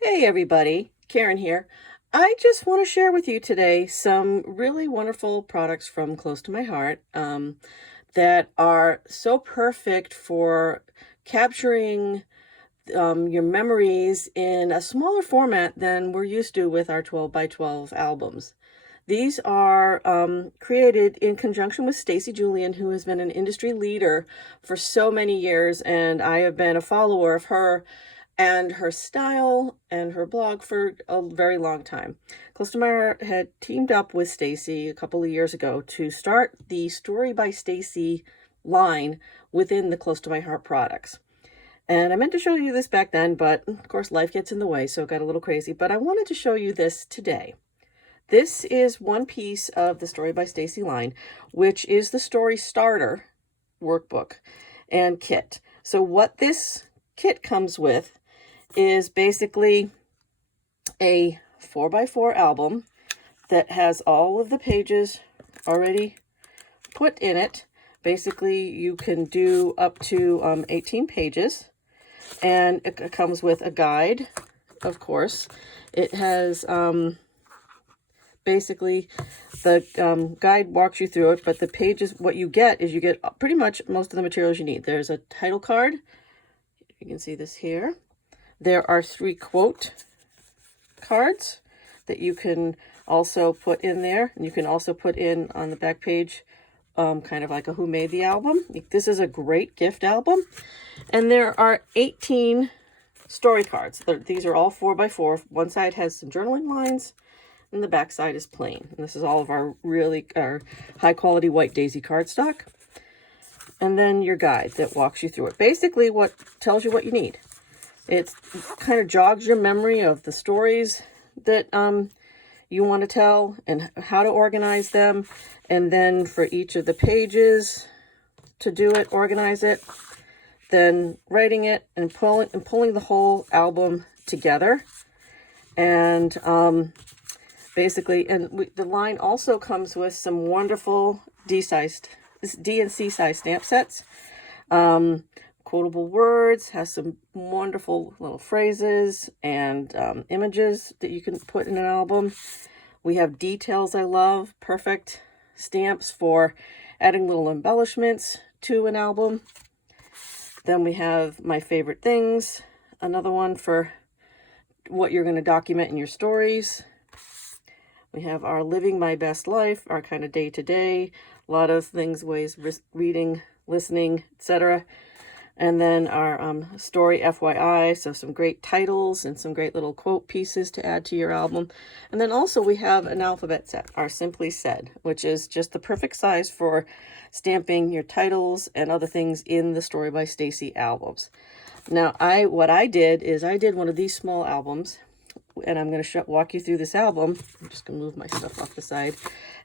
Hey everybody, Karen here. I just want to share with you today some really wonderful products from close to my heart that are so perfect for capturing your memories in a smaller format than we're used to with our 12 by 12 albums. These are created in conjunction with Stacy Julian, who has been an industry leader for so many years, and I have been a follower of her and her style and her blog for a very long time. Close to My Heart had teamed up with Stacy a couple of years ago to start the Story by Stacy line within the Close to My Heart products. And I meant to show you this back then, but of course life gets in the way, so it got a little crazy. But I wanted to show you this today. This is one piece of the Story by Stacy line, which is the Story Starter workbook and kit. So what this kit comes with is basically a 4x4 album that has all of the pages already put in it. Basically, you can do up to 18 pages, and it comes with a guide, of course. It has basically the guide walks you through it, but the pages, what you get is you get pretty much most of the materials you need. There's a title card. You can see this here. There are 3 quote cards that you can also put in there. And you can also put in on the back page kind of like a who made the album. This is a great gift album. And there are 18 story cards. These are all 4x4. One side has some journaling lines and the back side is plain. And this is all of our our high quality white daisy cardstock. And then your guide that walks you through it. Basically what tells you what you need. It kind of jogs your memory of the stories that you want to tell and how to organize them. And then for each of the pages to do it, organize it, then writing it and pulling the whole album together. And basically, the line also comes with some wonderful D and C size stamp sets. Quotable words, has some wonderful little phrases and images that you can put in an album. We have details I love, perfect stamps for adding little embellishments to an album. Then we have my favorite things, another one for what you're going to document in your stories. We have our living my best life, our kind of day-to-day, a lot of things, ways, reading, listening, etc. And then our story FYI, so some great titles and some great little quote pieces to add to your album. And then also we have an alphabet set, our Simply Said, which is just the perfect size for stamping your titles and other things in the Story by Stacy albums. Now, what I did is I did one of these small albums, and I'm going to walk you through this album. I'm just going to move my stuff off the side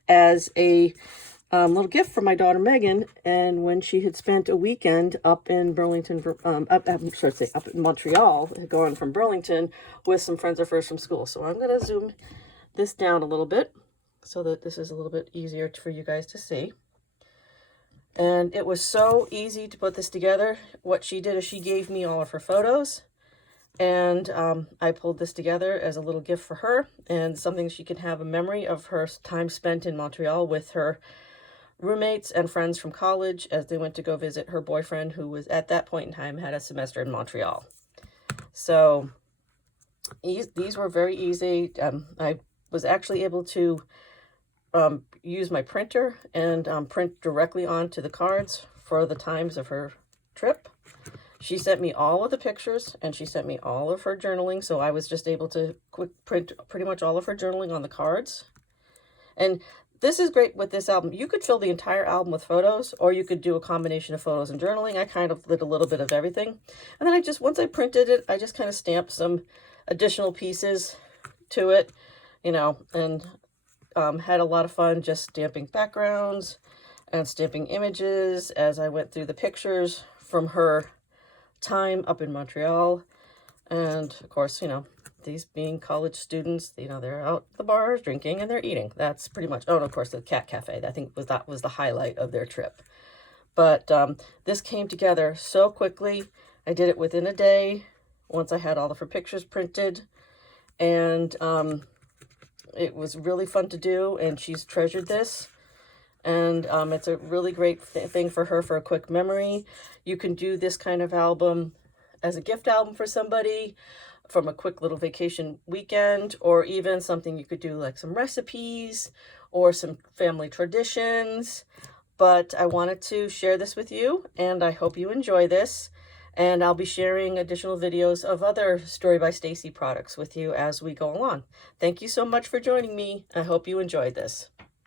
as a little gift for my daughter Megan, and when she had spent a weekend up in Burlington, up in Montreal, going from Burlington with some friends of hers from school. So I'm going to zoom this down a little bit so that this is a little bit easier for you guys to see. And it was so easy to put this together. What she did is she gave me all of her photos, and I pulled this together as a little gift for her and something she can have a memory of her time spent in Montreal with her roommates and friends from college as they went to go visit her boyfriend, who was at that point in time had a semester in Montreal. So these were very easy. I was actually able to use my printer and print directly onto the cards for the times of her trip. She sent me all of the pictures and she sent me all of her journaling, so I was just able to print pretty much all of her journaling on the cards. And this is great with this album. You could fill the entire album with photos, or you could do a combination of photos and journaling. I kind of did a little bit of everything. And then once I printed it, I just kind of stamped some additional pieces to it, and had a lot of fun just stamping backgrounds and stamping images as I went through the pictures from her time up in Montreal. And of course, these being college students, they're out at the bars drinking and they're eating. That's pretty much, oh, and of course the cat cafe. I think that was the highlight of their trip. But this came together so quickly. I did it within a day, once I had all of her pictures printed. And it was really fun to do, and she's treasured this. And it's a really great thing for her for a quick memory. You can do this kind of album as a gift album for somebody from a quick little vacation weekend, or even something you could do like some recipes or some family traditions. But I wanted to share this with you, and I hope you enjoy this. And I'll be sharing additional videos of other Story by Stacy products with you as we go along. Thank you so much for joining me. I hope you enjoyed this.